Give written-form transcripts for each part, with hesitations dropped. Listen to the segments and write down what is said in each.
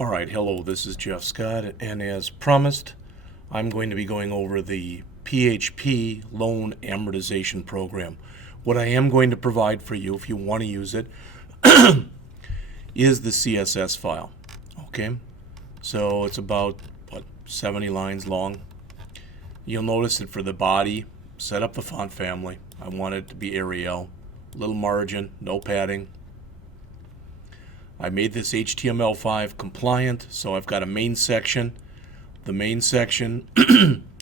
Alright, hello, this is Jeff Scott, and as promised, I'm going to be going over the PHP loan amortization program. What I am going to provide for you, if you want to use it, is the CSS file. Okay, so it's about, 70 lines long. You'll notice that for the body, set up the font family. I want it to be Arial, little margin, no padding. I made this HTML5 compliant, so I've got a main section. The main section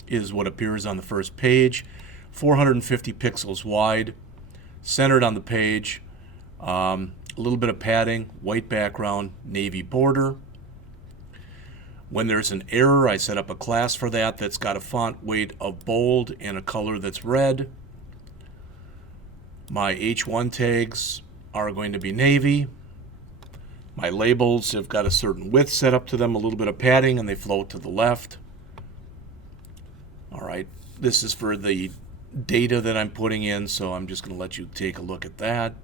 is what appears on the first page, 450 pixels wide, centered on the page, a little bit of padding, white background, navy border. When there's an error, I set up a class for that that's got a font weight of bold and a color that's red. My H1 tags are going to be navy. My labels have got a certain width set up to them, a little bit of padding, and they float to the left. All right, this is for the data that I'm putting in, so I'm just going to let you take a look at that.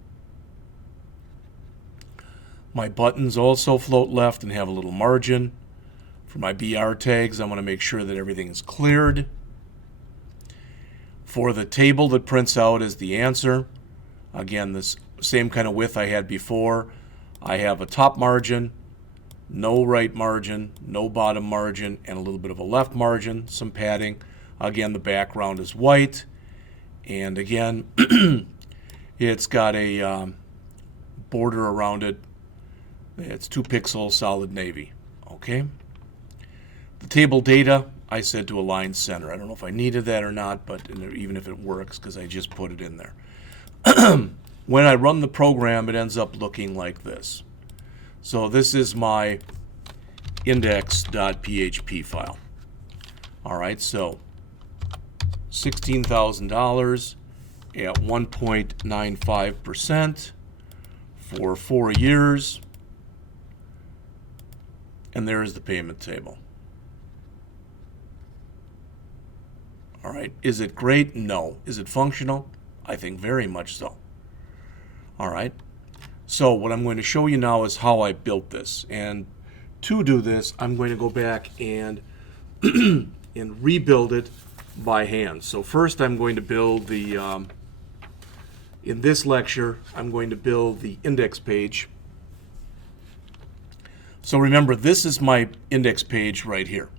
My buttons also float left and have a little margin. For my BR tags, I want to make sure that everything is cleared. For the table that prints out as the answer, again, this same kind of width I had before. I have a top margin, no right margin, no bottom margin, and a little bit of a left margin, some padding. Again, the background is white. And again, it's got a border around it. It's 2 pixel solid navy. Okay. The table data, I said to align center. I don't know if I needed that or not, but even if it works, because I just put it in there. When I run the program, it ends up looking like this. So this is my index.php file. All right, so $16,000 at 1.95% for 4 years. And there's the payment table. All right, is it great? No. Is it functional? I think very much so. All right, so what I'm going to show you now is how I built this. And to do this, I'm going to go back and and rebuild it by hand. So first I'm going to build the, in this lecture, I'm going to build the index page. So remember, this is my index page right here.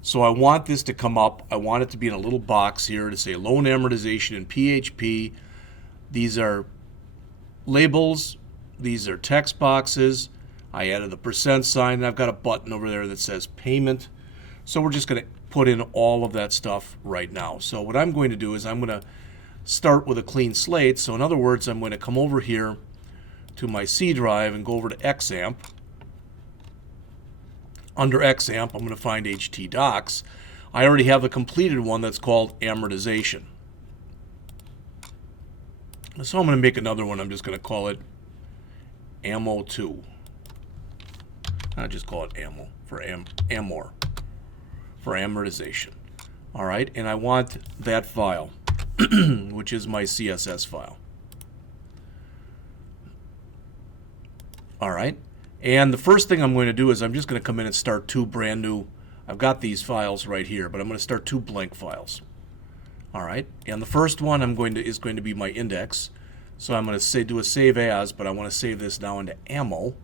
So I want this to come up. I want it to be in a little box here to say loan amortization in PHP. These are labels, these are text boxes. I added the % sign, and I've got a button over there that says payment. So we're just going to put in all of that stuff right now. So what I'm going to do is I'm going to start with a clean slate. So in other words, I'm going to come over here to my C drive and go over to XAMPP. Under XAMPP, I'm going to find htdocs. I already have a completed one that's called amortization. So I'm going to make another one. I'm just going to call it Ammo2. I'll just call it Ammo for Amor for amortization. All right, and I want that file, which is my CSS file. All right, and the first thing I'm going to do is I'm just going to come in and start 2 brand new. I've got these files right here, but I'm going to start 2 blank files. All right, and the first one is going to be my index. So I'm going to do a save as, but I want to save this now into ammo,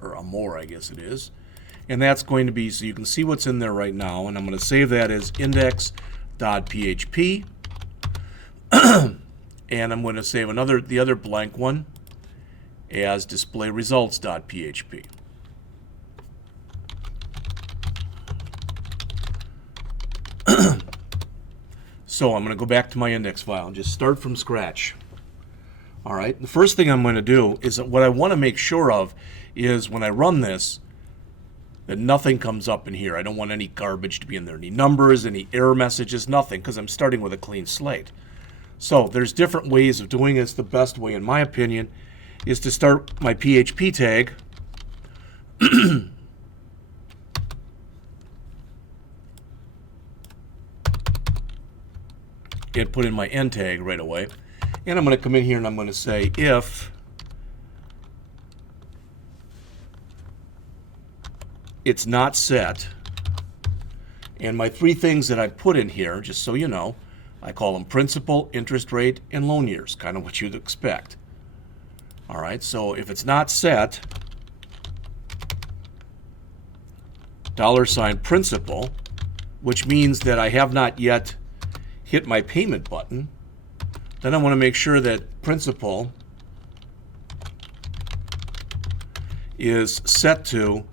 or Amor, I guess it is. And that's going to be, so you can see what's in there right now, and I'm going to save that as index.php. And I'm going to save the other blank one as display results.php. So I'm going to go back to my index file and just start from scratch. All right, the first thing I'm going to do is that what I want to make sure of is when I run this, that nothing comes up in here. I don't want any garbage to be in there, any numbers, any error messages, nothing, because I'm starting with a clean slate. So there's different ways of doing this. The best way, in my opinion, is to start my PHP tag and put in my end tag right away. And I'm going to come in here and I'm going to say if it's not set. And my three things that I put in here, just so you know, I call them principal, interest rate, and loan years, kind of what you'd expect. All right, so if it's not set, $ principal, which means that I have not yet hit my payment button, then I want to make sure that principal is set to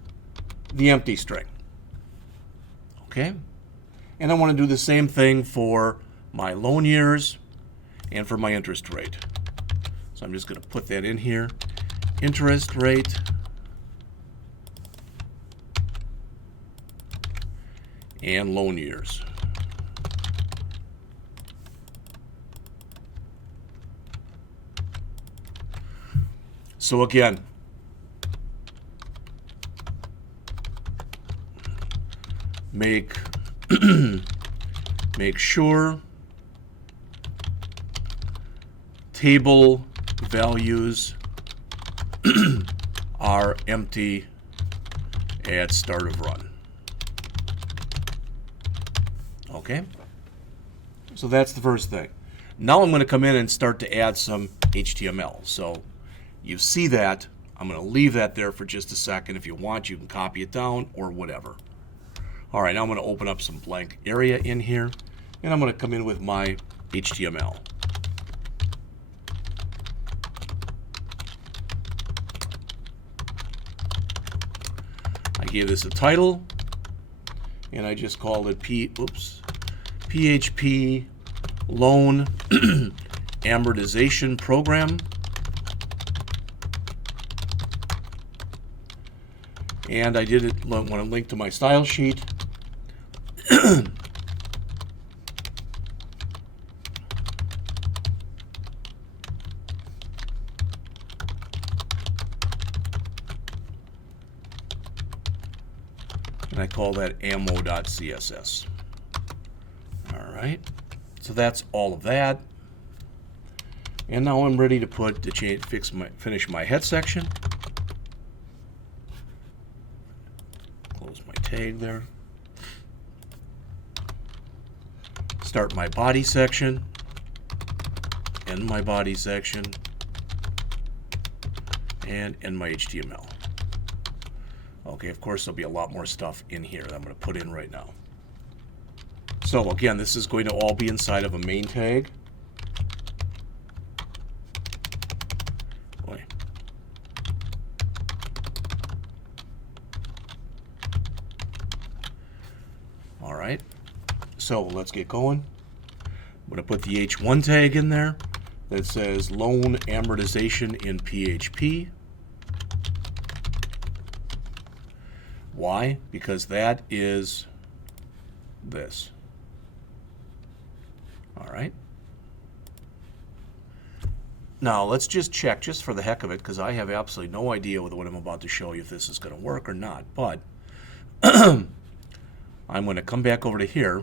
the empty string. Okay? And I want to do the same thing for my loan years and for my interest rate. So I'm just going to put that in here. Interest rate and loan years. So again, make sure table values are empty at start of run. Okay? So that's the first thing. Now I'm going to come in and start to add some HTML. So you see that. I'm going to leave that there for just a second. If you want, you can copy it down or whatever. All right, now I'm going to open up some blank area in here, and I'm going to come in with my HTML. I gave this a title, and I just called it PHP Loan Amortization Program. And I did it when I linked to my style sheet. And I call that ammo.css. All right, so that's all of that. And now I'm ready to finish my head section. Close my tag there. Start my body section, end my body section, and end my HTML. Okay, of course there'll be a lot more stuff in here that I'm going to put in right now. So again, this is going to all be inside of a main tag. Boy. All right, so let's get going. I'm going to put the H1 tag in there that says loan amortization in PHP. Why? Because that is this. All right. Now let's just check, just for the heck of it, because I have absolutely no idea with what I'm about to show you if this is going to work or not. But I'm going to come back over to here.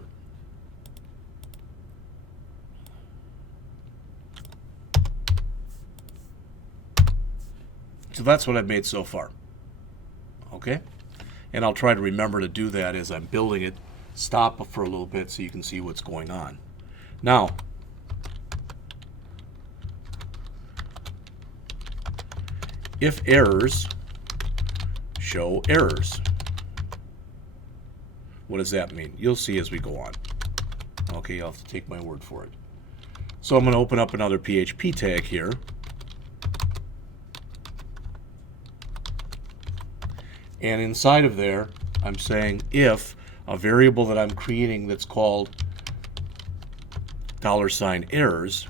So that's what I've made so far. Okay? And I'll try to remember to do that as I'm building it. Stop for a little bit so you can see what's going on. Now, if errors, show errors. What does that mean? You'll see as we go on. Okay, you'll have to take my word for it. So I'm going to open up another PHP tag here. And inside of there, I'm saying if a variable that I'm creating that's called $errors,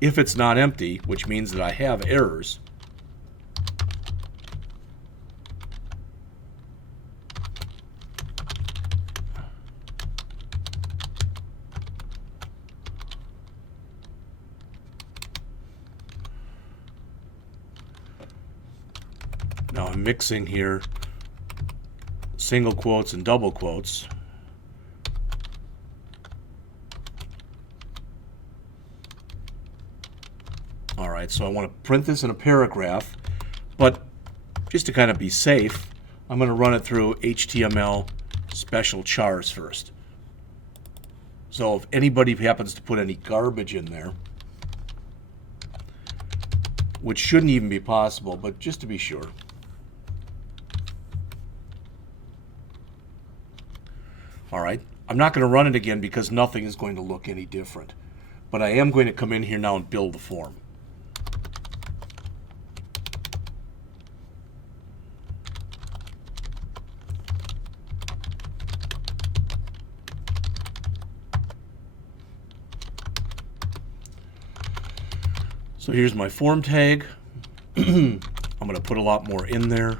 if it's not empty, which means that I have errors, now I'm mixing here single quotes and double quotes. All right, so I want to print this in a paragraph, but just to kind of be safe, I'm going to run it through HTML special chars first. So if anybody happens to put any garbage in there, which shouldn't even be possible, but just to be sure. All right, I'm not going to run it again because nothing is going to look any different. But I am going to come in here now and build the form. So here's my form tag. I'm going to put a lot more in there.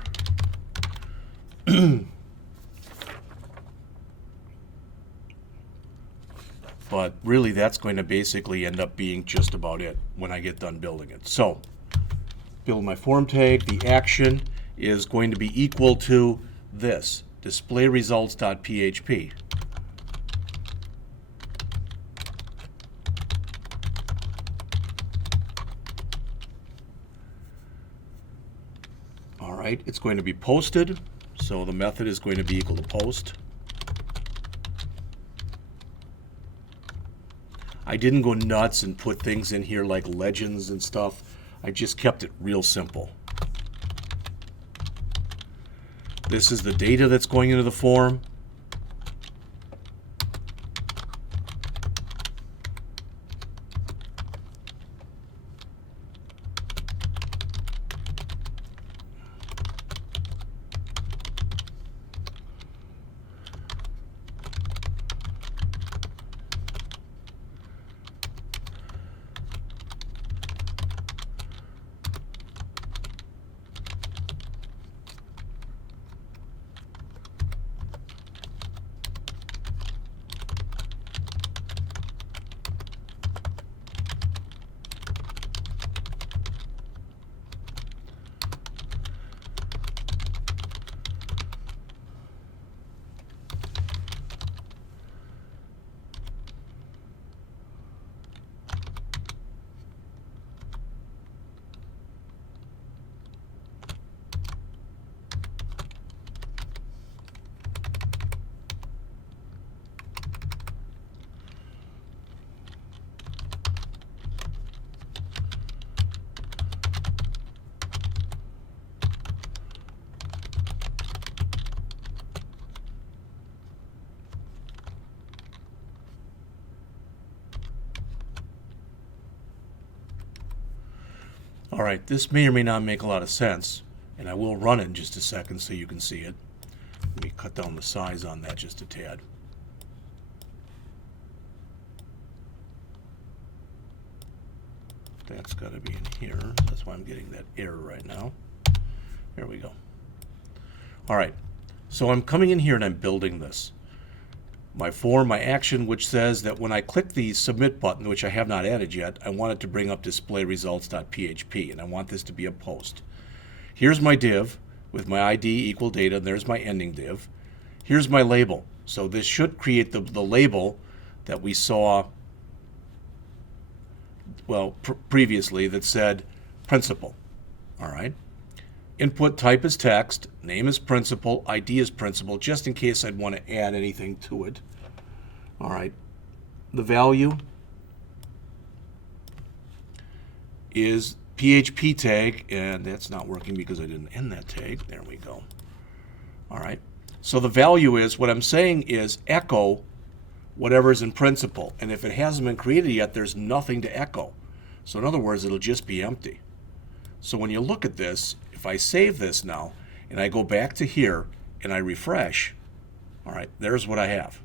But really that's going to basically end up being just about it when I get done building it. So build my form tag. The action is going to be equal to this, display results.php. All right, it's going to be posted, so the method is going to be equal to post. I didn't go nuts and put things in here like legends and stuff. I just kept it real simple. This is the data that's going into the form. All right, this may or may not make a lot of sense, and I will run it in just a second so you can see it. Let me cut down the size on that just a tad. That's got to be in here. That's why I'm getting that error right now. There we go. All right, so I'm coming in here and I'm building this. My form, my action, which says that when I click the submit button, which I have not added yet, I want it to bring up display results.php, and I want this to be a post. Here's my div with my ID equal data, and there's my ending div. Here's my label. So this should create the label that we saw, well, previously that said principal. All right. Input type is text, name is principal, ID is principal, just in case I'd want to add anything to it. All right. The value is PHP tag, and that's not working because I didn't end that tag. There we go. All right. So the value is, what I'm saying is echo whatever's in principal. And if it hasn't been created yet, there's nothing to echo. So in other words, it'll just be empty. So when you look at this, if I save this now and I go back to here and I refresh, all right, there's what I have.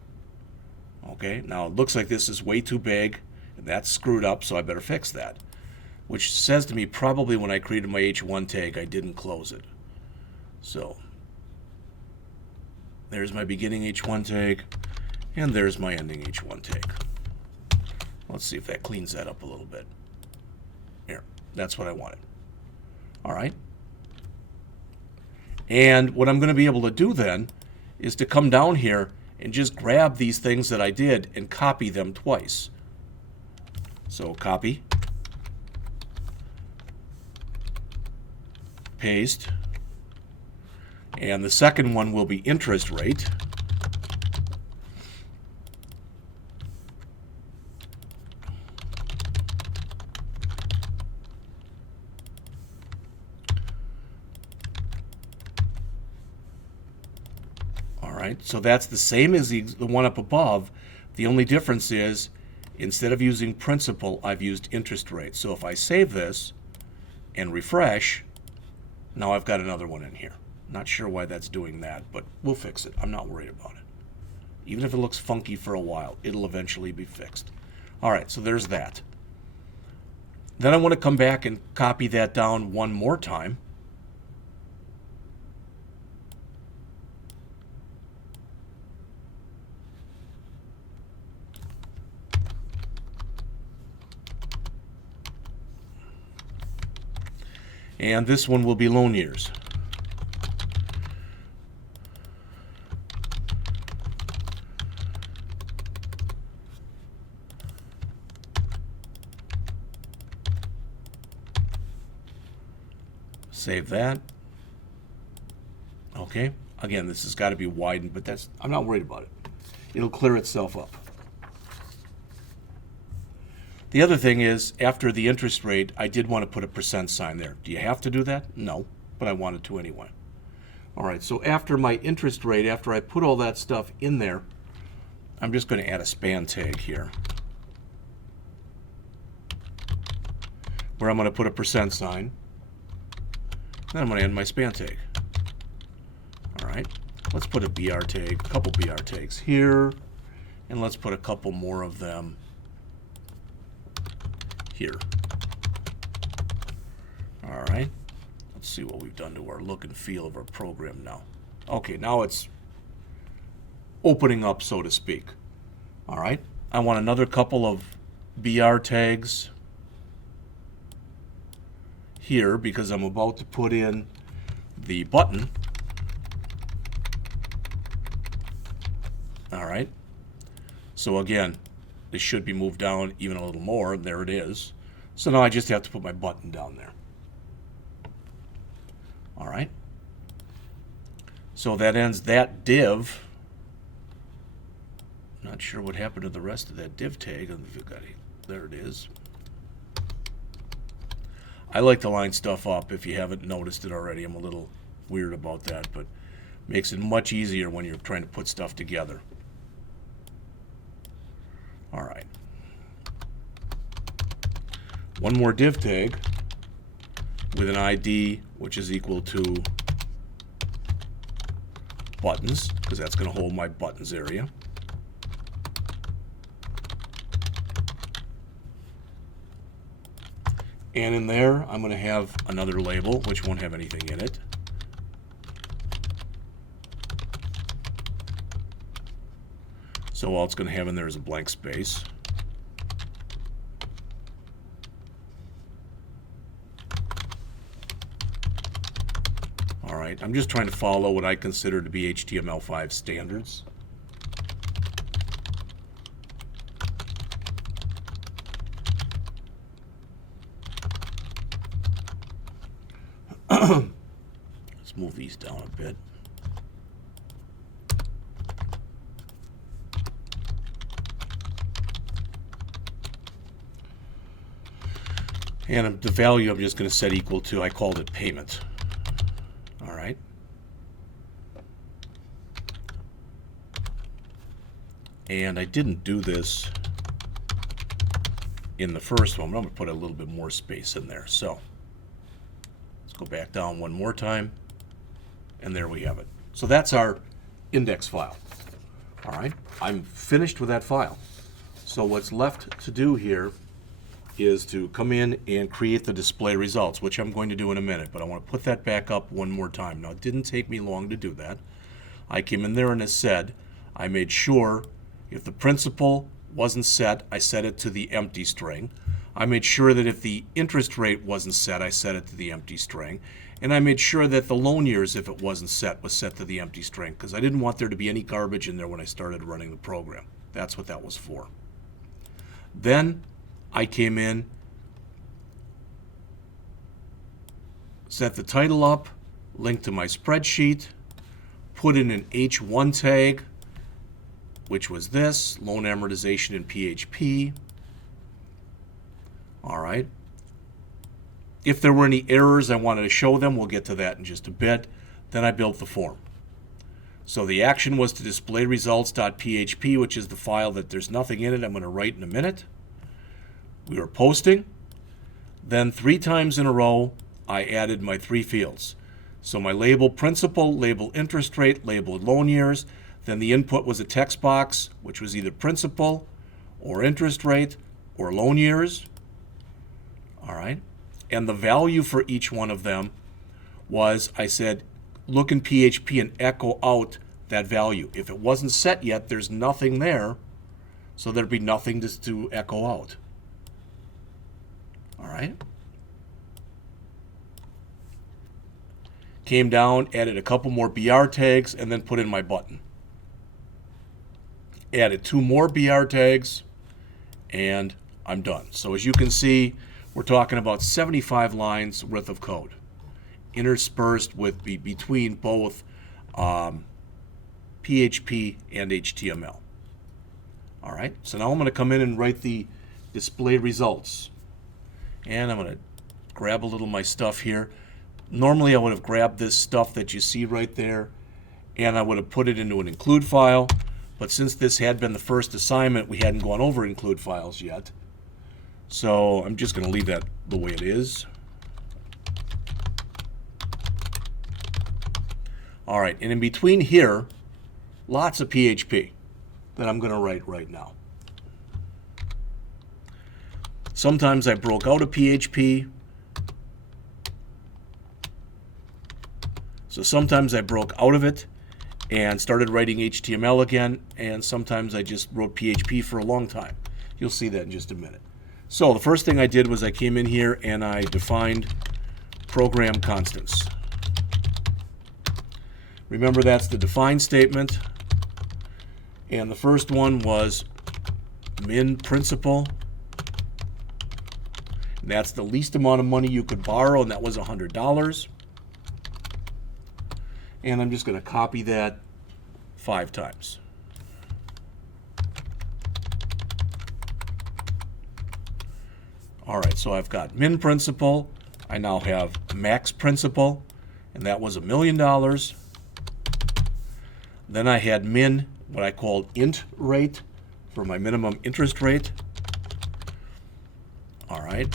Okay, now it looks like this is way too big and that's screwed up, so I better fix that. Which says to me probably when I created my H1 tag, I didn't close it. So there's my beginning H1 tag and there's my ending H1 tag. Let's see if that cleans that up a little bit. Here, that's what I wanted. All right. And what I'm going to be able to do then is to come down here and just grab these things that I did and copy them twice. So copy. paste. And the second one will be interest rate. All right, so that's the same as the one up above. The only difference is instead of using principal, I've used interest rate. So if I save this and refresh, now I've got another one in here. Not sure why that's doing that, but we'll fix it. I'm not worried about it. Even if it looks funky for a while, it'll eventually be fixed. All right, so there's that. Then I want to come back and copy that down one more time. And this one will be loan years. Save that. Okay. Again, this has got to be widened, but I'm not worried about it. It'll clear itself up. The other thing is, after the interest rate, I did want to put a percent sign there. Do you have to do that? No, but I wanted to anyway. All right, so after my interest rate, after I put all that stuff in there, I'm just going to add a span tag here, where I'm going to put a percent sign. Then I'm going to add my span tag. All right, let's put a BR tag, a couple BR tags here, and let's put a couple more of them here. All right, let's see what we've done to our look and feel of our program now. Okay, now it's opening up, so to speak. All right, I want another couple of BR tags here because I'm about to put in the button. All right, so again, this should be moved down even a little more. There it is. So now I just have to put my button down there. All right. So that ends that div. Not sure what happened to the rest of that div tag. There it is. I like to line stuff up if you haven't noticed it already. I'm a little weird about that, but makes it much easier when you're trying to put stuff together. All right. One more div tag with an ID which is equal to buttons, because that's going to hold my buttons area. And in there, I'm going to have another label which won't have anything in it. So all it's going to have in there is a blank space. All right, I'm just trying to follow what I consider to be HTML5 standards. Let's move these down a bit. And the value I'm just going to set equal to, I called it payment. All right. And I didn't do this in the first one, but I'm going to put a little bit more space in there. So let's go back down one more time, and there we have it. So that's our index file. All right, I'm finished with that file. So what's left to do here is to come in and create the display results, which I'm going to do in a minute, but I want to put that back up one more time. Now, it didn't take me long to do that. I came in there and as said, I made sure if the principal wasn't set, I set it to the empty string. I made sure that if the interest rate wasn't set, I set it to the empty string. And I made sure that the loan years, if it wasn't set, was set to the empty string, because I didn't want there to be any garbage in there when I started running the program. That's what that was for. Then I came in, set the title up, link to my spreadsheet, put in an H1 tag, which was this, loan amortization in PHP. All right. If there were any errors, I wanted to show them. We'll get to that in just a bit. Then I built the form. So the action was to display results.php, which is the file that there's nothing in it. I'm going to write in a minute. We were posting. Then 3 times in a row, I added my 3 fields. So my label principal, label interest rate, label loan years. Then the input was a text box, which was either principal or interest rate or loan years. All right. And the value for each one of them was, I said, look in PHP and echo out that value. If it wasn't set yet, there's nothing there, so there'd be nothing to echo out. All right. Came down, added a couple more BR tags, and then put in my button. Added 2 more BR tags, and I'm done. So as you can see, we're talking about 75 lines worth of code, interspersed with between both PHP and HTML. All right, so now I'm going to come in and write the display results. And I'm going to grab a little of my stuff here. Normally I would have grabbed this stuff that you see right there, and I would have put it into an include file. But since this had been the first assignment, we hadn't gone over include files yet. So I'm just going to leave that the way it is. All right, and in between here, lots of PHP that I'm going to write right now. Sometimes I broke out of PHP. So sometimes I broke out of it and started writing HTML again, and sometimes I just wrote PHP for a long time. You'll see that in just a minute. So the first thing I did was I came in here and I defined program constants. Remember, that's the define statement. And the first one was min principal. And that's the least amount of money you could borrow, and that was $100. And I'm just going to copy that 5 times. All right, so I've got min principal. I now have max principal, and that was $1 million. Then I had min, what I called int rate, for my minimum interest rate. All right,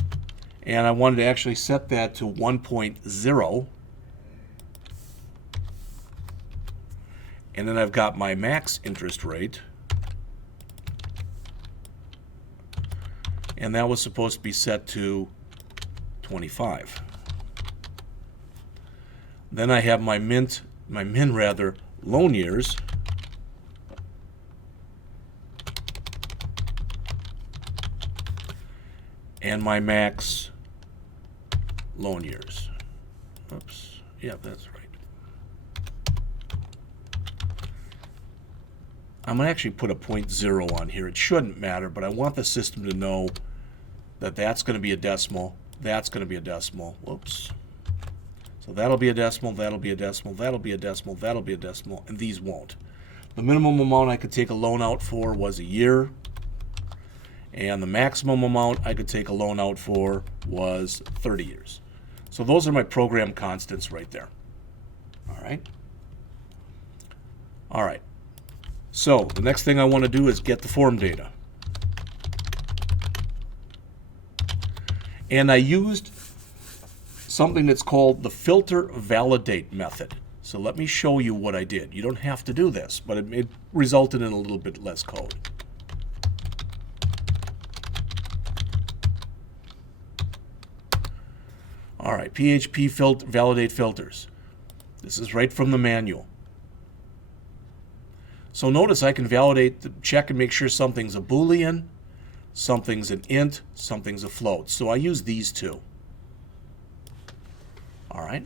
and I wanted to actually set that to 1.0. And then I've got my max interest rate. And that was supposed to be set to 25. Then I have my min loan years. And my max loan years. Oops. Yeah, that's right. I'm going to actually put a 0.0 on here. It shouldn't matter, but I want the system to know that that's going to be a decimal, that's going to be a decimal. Whoops. So that'll be a decimal, that'll be a decimal, that'll be a decimal, that'll be a decimal, and these won't. The minimum amount I could take a loan out for was a year, and the maximum amount I could take a loan out for was 30 years. So those are my program constants right there. All right. All right. So the next thing I want to do is get the form data. And I used something that's called the filter validate method. So let me show you what I did. You don't have to do this, but it resulted in a little bit less code. All right, PHP validate filters. This is right from the manual. So notice I can validate, check and make sure something's a Boolean, something's an int, something's a float. So I use these two. All right.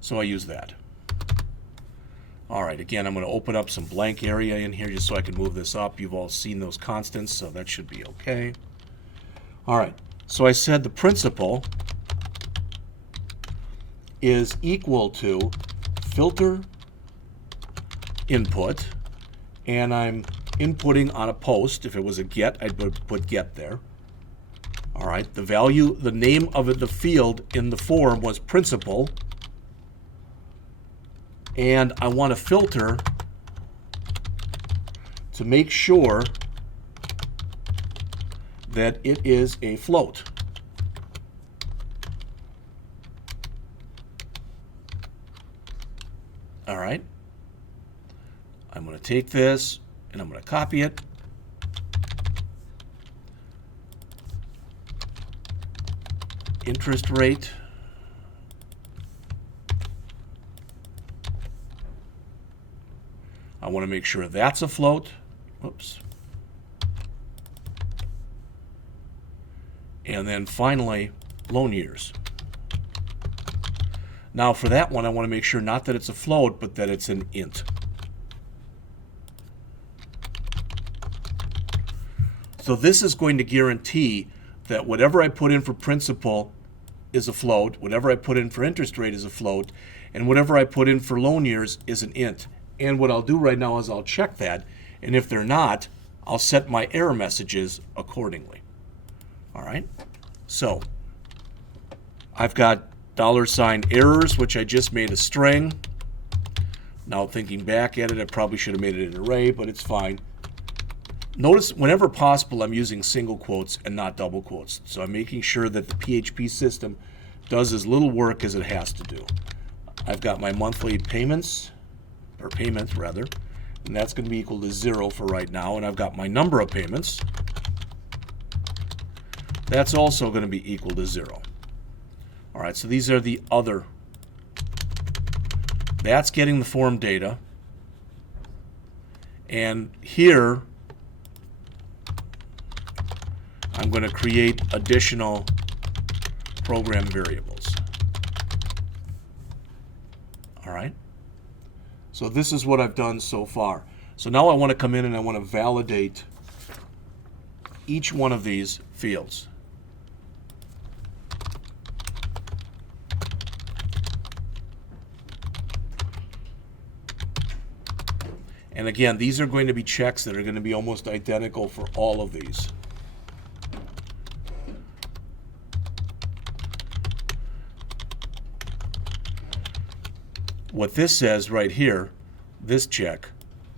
So I use that. All right, again, I'm going to open up some blank area in here just so I can move this up. You've all seen those constants, so that should be okay. All right, so I said the principal is equal to filter input, and I'm inputting on a post. If it was a get, I'd put get there. All right, the value, the name of the field in the form was principal, and I want to filter to make sure that it is a float. All right, I'm going to take this and I'm going to copy it. Interest rate. I want to make sure that's a float. Whoops. And then finally, loan years. Now for that one, I want to make sure not that it's a float, but that it's an int. So this is going to guarantee that whatever I put in for principal is a float, whatever I put in for interest rate is a float, and whatever I put in for loan years is an int. And what I'll do right now is I'll check that, and if they're not, I'll set my error messages accordingly. All right, so I've got $errors, which I just made a string. Now thinking back at it, I probably should have made it an array, but it's fine. Notice whenever possible, I'm using single quotes and not double quotes. So I'm making sure that the PHP system does as little work as it has to do. I've got my monthly payments, or payments rather, and that's going to be equal to 0 for right now. And I've got my number of payments. That's also going to be equal to 0. All right, so these are the other. That's getting the form data. And here, I'm going to create additional program variables. All right. So this is what I've done so far. So now I want to come in and I want to validate each one of these fields. And again, these are going to be checks that are going to be almost identical for all of these. What this says right here, this check,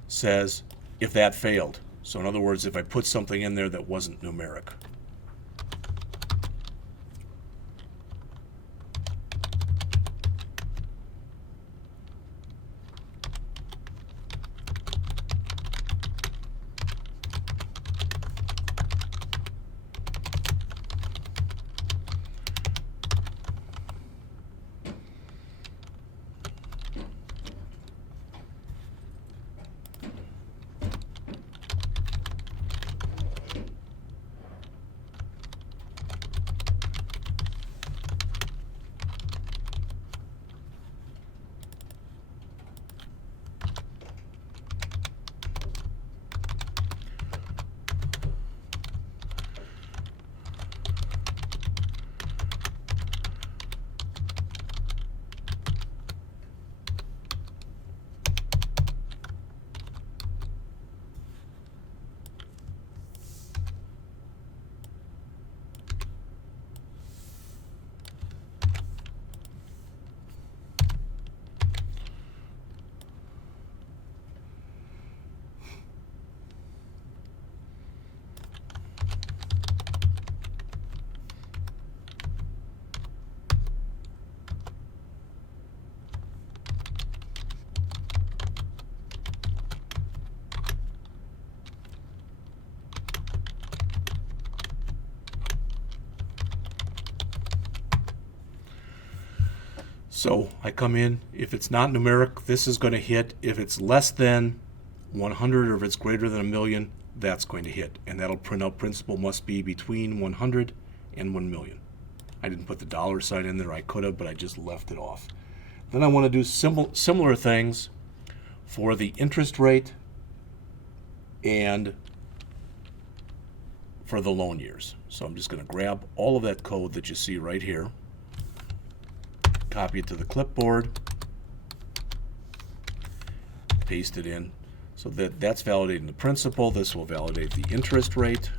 says if that failed. So in other words, if I put something in there that wasn't numeric. So I come in, if it's not numeric, this is going to hit. If it's less than 100 or if it's greater than 1,000,000, that's going to hit. And that'll print out principal must be between 100 and 1,000,000. I didn't put the $sign in there. I could have, but I just left it off. Then I want to do similar things for the interest rate and for the loan years. So I'm just going to grab all of that code that you see right here, copy it to the clipboard, paste it in. So that's validating the principal. This will validate the interest rate.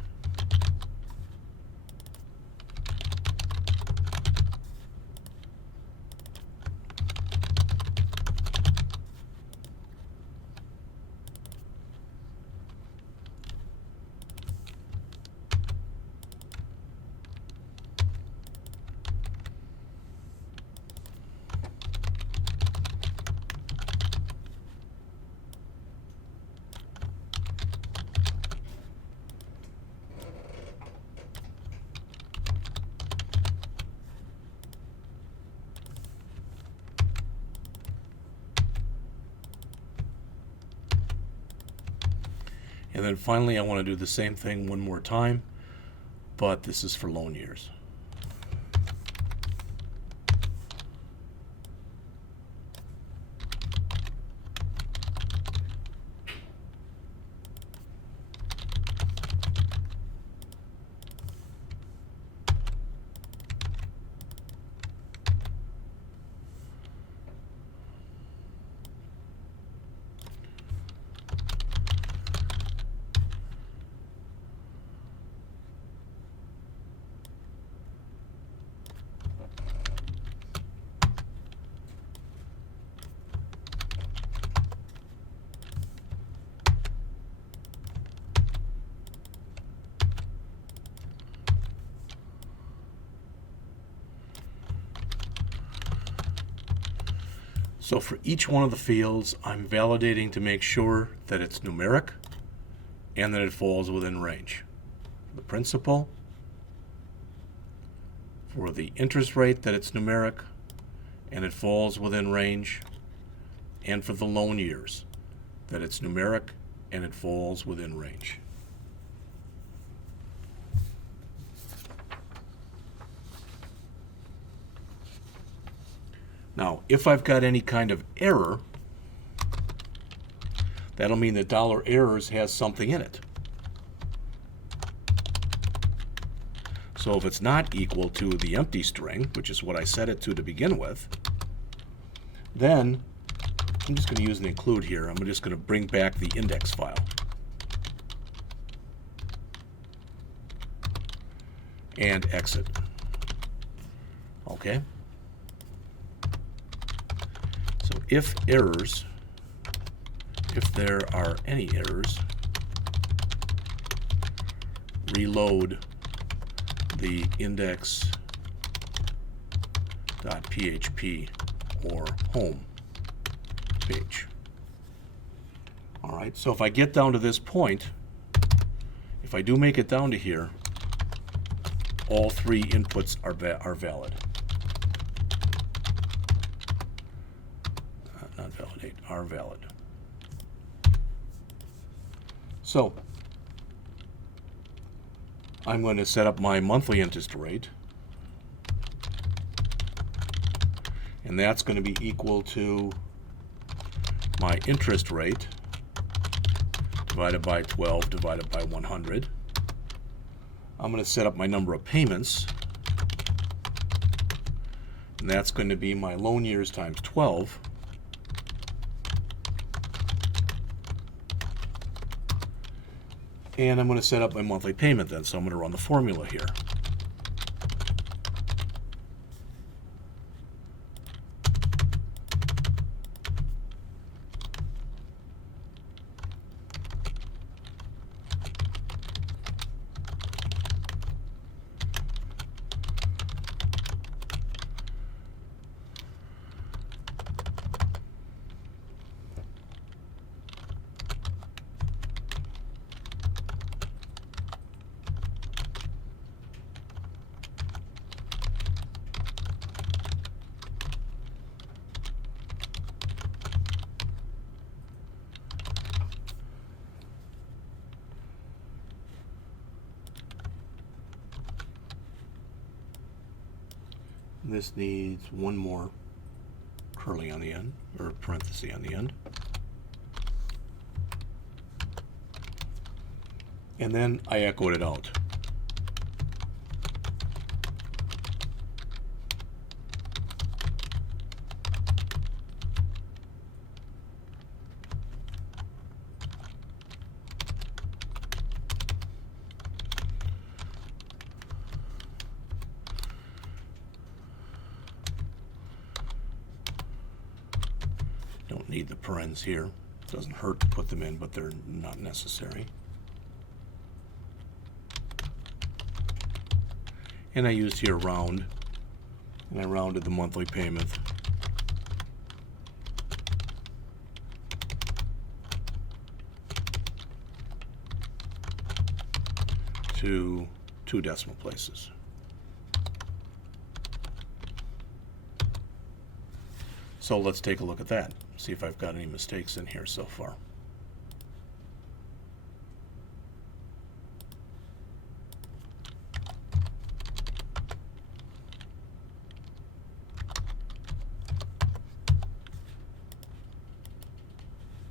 And then finally, I want to do the same thing one more time, but this is for loan years. So for each one of the fields, I'm validating to make sure that it's numeric and that it falls within range. The principal, for the interest rate, that it's numeric and it falls within range, and for the loan years, that it's numeric and it falls within range. Now, if I've got any kind of error, that'll mean that $errors has something in it. So if it's not equal to the empty string, which is what I set it to begin with, then I'm just going to use an include here. I'm just going to bring back the index file. And exit. Okay. So if errors, if there are any errors, reload the index.php or home page. All right, so if I get down to this point, if I do make it down to here, all three inputs are valid. Not validate, are valid. So I'm going to set up my monthly interest rate, and that's going to be equal to my interest rate divided by 12 divided by 100. I'm going to set up my number of payments, and that's going to be my loan years times 12. And I'm going to set up my monthly payment then, so I'm going to run the formula here. This needs one more curly on the end, or parenthesis on the end. and then I echoed it out. Don't need the parens here. Doesn't hurt to put them in, but they're not necessary. And I used here round, and I rounded the monthly payment to 2 decimal places. So let's take a look at that, see if I've got any mistakes in here so far.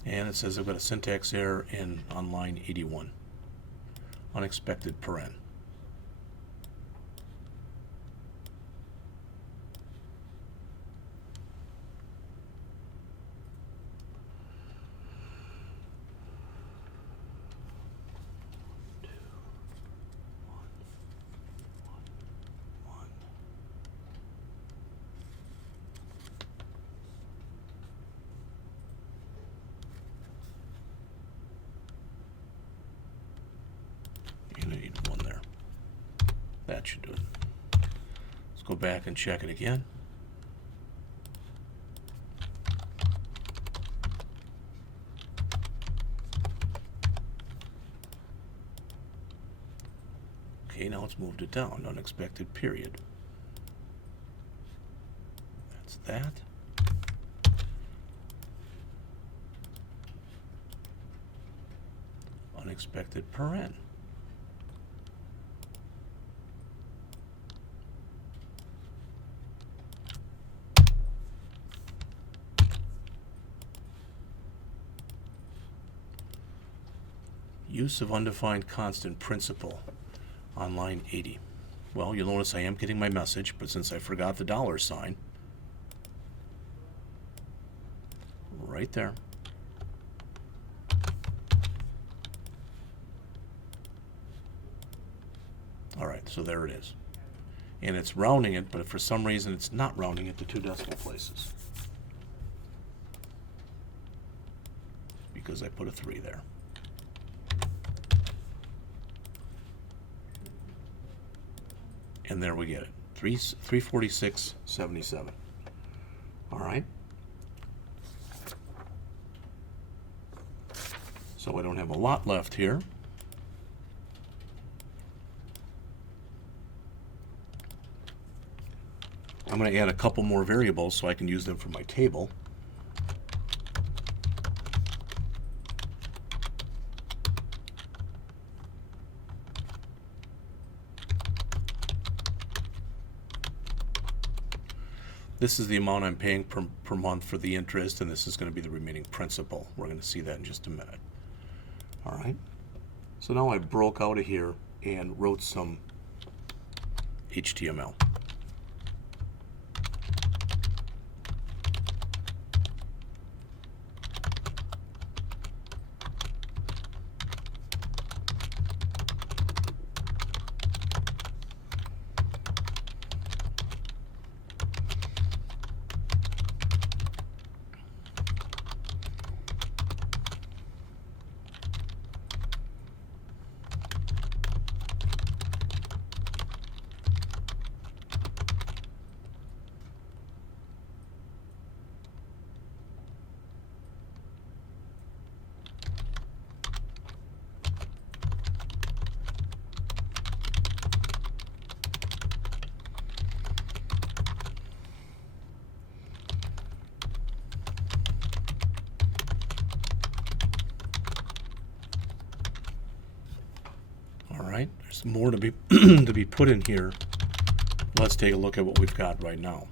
And it says I've got a syntax error on line 81. Unexpected paren. And I need 1 there. That should do it. Let's go back and check it again. Okay, now it's moved it down. Unexpected period. That's that. Unexpected paren. Use of undefined constant principal on line 80. Well, you'll notice I am getting my message, but since I forgot the $sign, right there. All right, so there it is. And it's rounding it, but for some reason it's not rounding it to 2 decimal places. Because I put a 3 there. And there we get it, 346.77. All right. So I don't have a lot left here. I'm going to add a couple more variables so I can use them for my table. This is the amount I'm paying per month for the interest, and this is going to be the remaining principal. We're going to see that in just a minute. All right. So now I broke out of here and wrote some HTML. There's more to be to be put in here. Let's take a look at what we've got right now.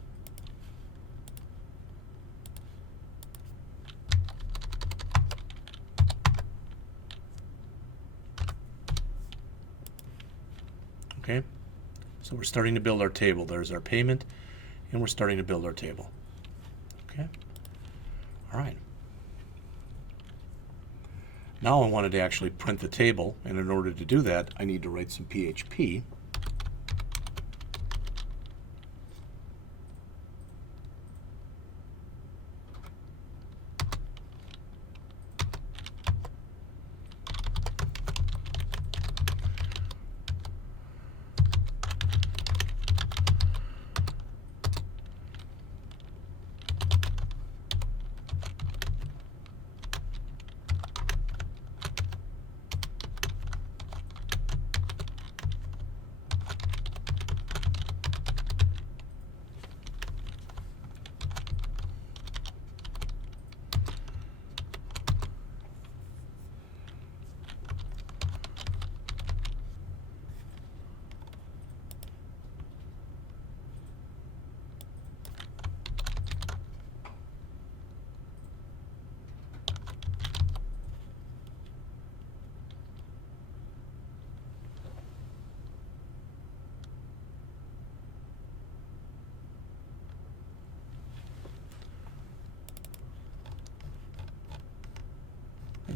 Okay, so we're starting to build our table. There's our payment, and we're starting to build our table. Okay, all right. Now I wanted to actually print the table, and in order to do that, I need to write some PHP.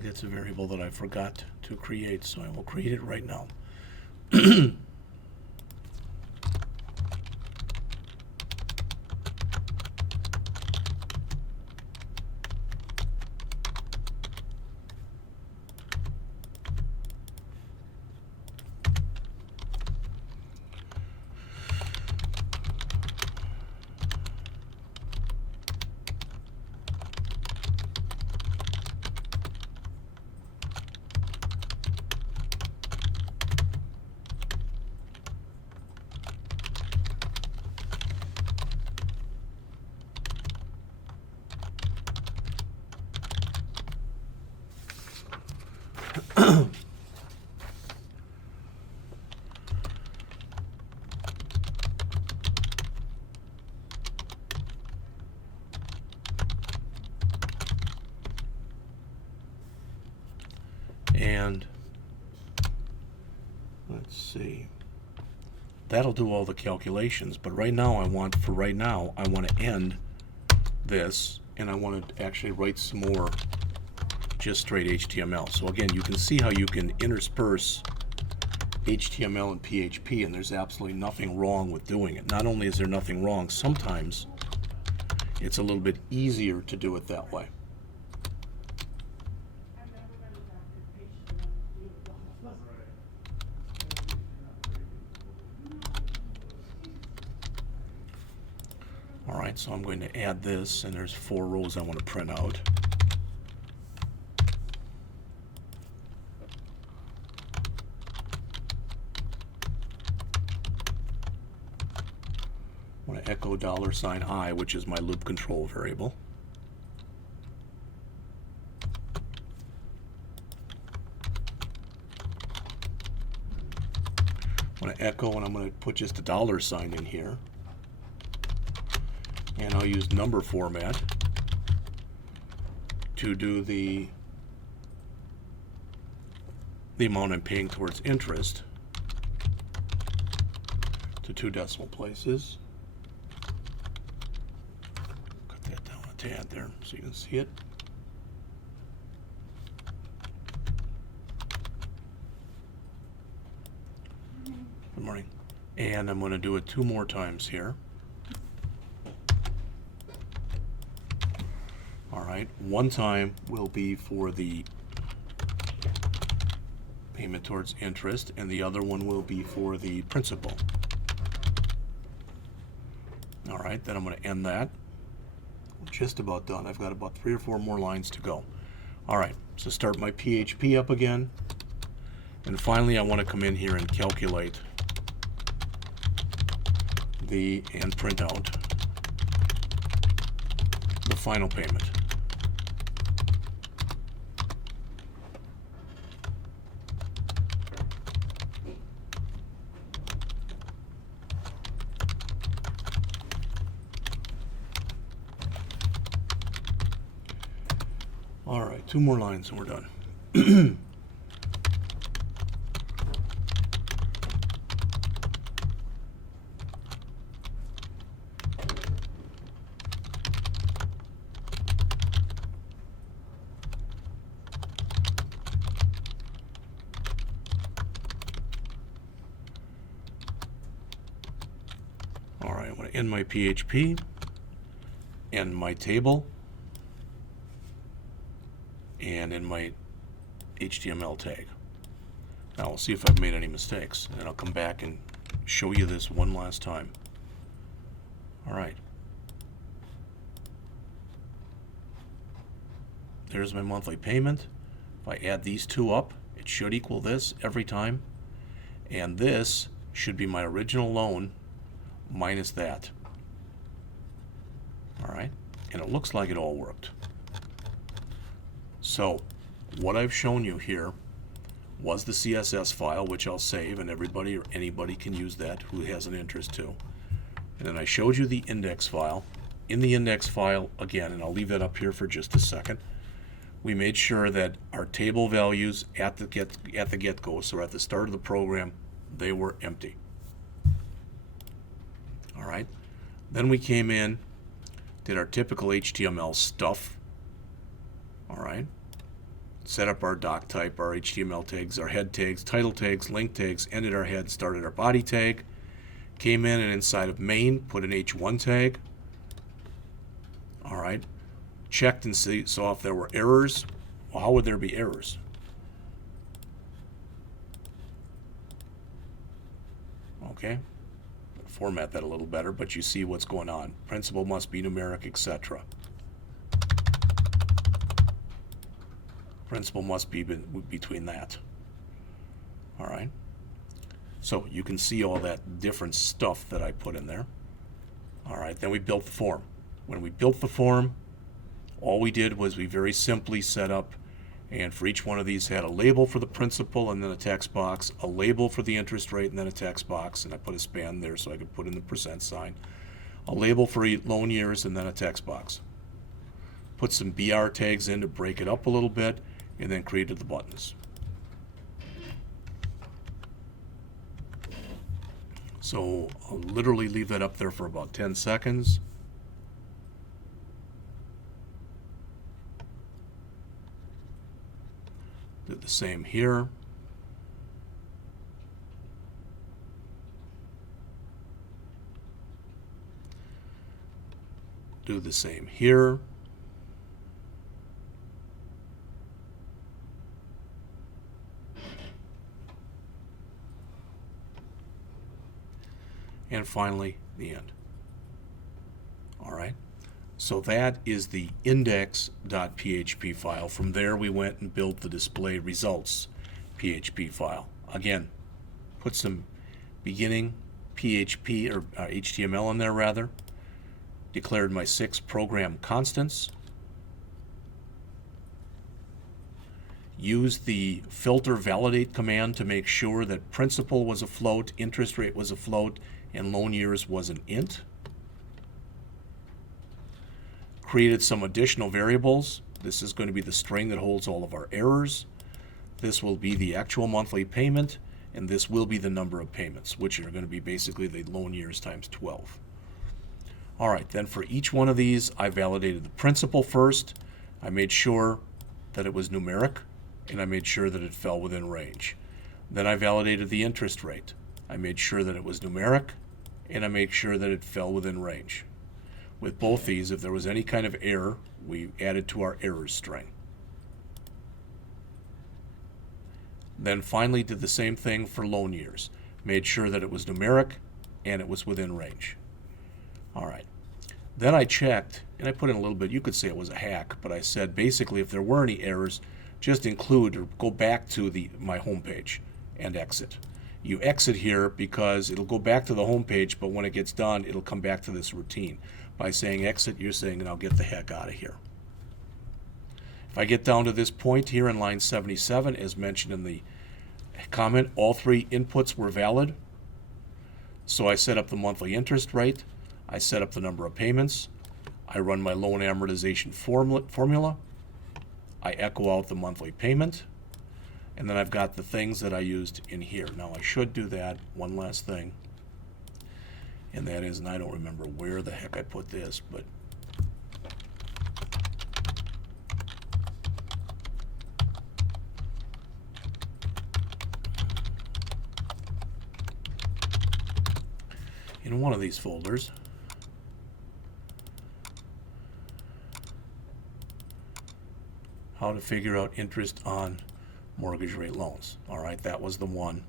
That's a variable that I forgot to create, so I will create it right now. And let's see, that'll do all the calculations, but right now I want to end this, and I want to actually write some more just straight HTML. So again, you can see how you can intersperse HTML and PHP, and there's absolutely nothing wrong with doing it. Not only is there nothing wrong, sometimes it's a little bit easier to do it that way. All right, so I'm going to add this, and there's 4 rows I want to print out. I want to echo $i, which is my loop control variable. I want to echo, and I'm going to put just a $sign in here. And I'll use number format to do the amount I'm paying towards interest to 2 decimal places. Cut that down a tad there so you can see it. Good morning. And I'm going to do it 2 more times here. Alright, one time will be for the payment towards interest, and the other one will be for the principal. Alright, then I'm going to end that. I'm just about done. I've got about 3 or 4 more lines to go. Alright, so start my PHP up again. And finally I want to come in here and calculate and print out the final payment. All right, 2 more lines and we're done. in my PHP and my table and in my HTML tag. Now we'll see if I've made any mistakes, and I'll come back and show you this one last time. All right. There's my monthly payment. If I add these two up, it should equal this every time. And this should be my original loan minus that. All right. And it looks like it all worked. So what I've shown you here was the CSS file, which I'll save, and everybody or anybody can use that who has an interest to. And then I showed you the index file. In the index file, again, and I'll leave that up here for just a second, we made sure that our table values at the get-go, so at the start of the program, they were empty. All right. Then we came in, did our typical HTML stuff. All right. Set up our doc type, our HTML tags, our head tags, title tags, link tags, ended our head, started our body tag, came in and inside of main, put an H1 tag. All right. Checked and saw if there were errors. Well, how would there be errors? Okay. Format that a little better, but you see what's going on. Principal must be numeric, etc. Principal must be between that. All right. So you can see all that different stuff that I put in there. All right. Then we built the form. When we built the form, all we did was we very simply set up, and for each one of these had a label for the principal and then a text box, a label for the interest rate and then a text box, and I put a span there so I could put in the percent sign, a label for loan years and then a text box. Put some BR tags in to break it up a little bit, and then created the buttons. So I'll literally leave that up there for about 10 seconds. Do the same here. Do the same here. And finally, the end. All right. So that is the index.php file. From there, we went and built the display results PHP file. Again, put some beginning PHP or HTML in there rather. Declared my 6 program constants. Used the filter validate command to make sure that principal was a float, interest rate was a float, and loan years was an int. Created some additional variables. This is going to be the string that holds all of our errors. This will be the actual monthly payment, and this will be the number of payments, which are going to be basically the loan years times 12. All right, then for each one of these, I validated the principal first. I made sure that it was numeric, and I made sure that it fell within range. Then I validated the interest rate. I made sure that it was numeric, and I made sure that it fell within range. With both these, if there was any kind of error, we added to our errors string. Then finally did the same thing for loan years. Made sure that it was numeric and it was within range. All right. Then I checked, and I put in a little bit, you could say it was a hack, but I said basically if there were any errors, just include or go back to my home page and exit. You exit here because it'll go back to the home page, but when it gets done, it'll come back to this routine. By saying exit, you're saying, now get the heck out of here. If I get down to this point here in line 77, as mentioned in the comment, all 3 inputs were valid. So I set up the monthly interest rate. I set up the number of payments. I run my loan amortization formula. I echo out the monthly payment. And then I've got the things that I used in here. Now I should do that, one last thing. And that is, and I don't remember where the heck I put this, but in one of these folders, how to figure out interest on mortgage rate loans. All right, that was the one.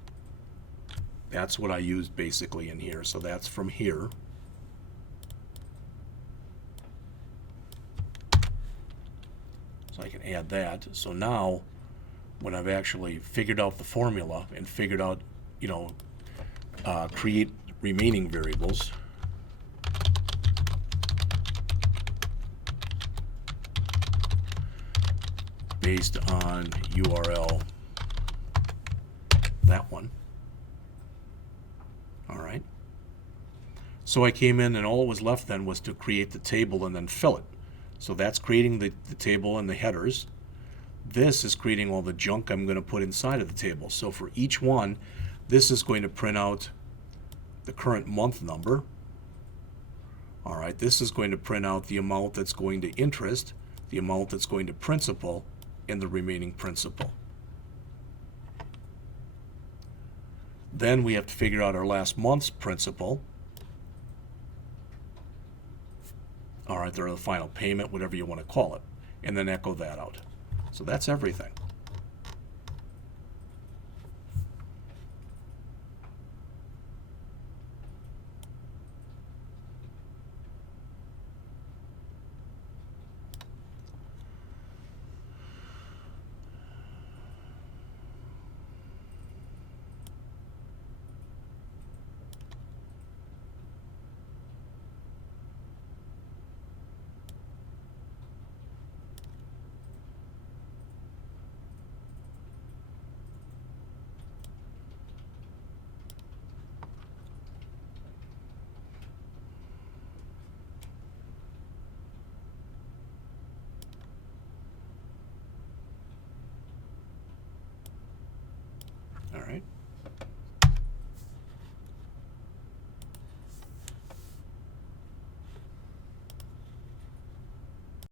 That's what I used basically in here. So that's from here. So I can add that. So now when I've actually figured out the formula and figured out, create remaining variables, based on URL, that one. All right. So I came in and all was left then was to create the table and then fill it. So that's creating the table and the headers. This is creating all the junk I'm going to put inside of the table. So for each one, this is going to print out the current month number. All right, this is going to print out the amount that's going to interest, the amount that's going to principal, and the remaining principal. Then we have to figure out our last month's principal. All right, or the final payment, whatever you want to call it, and then echo that out. So that's everything.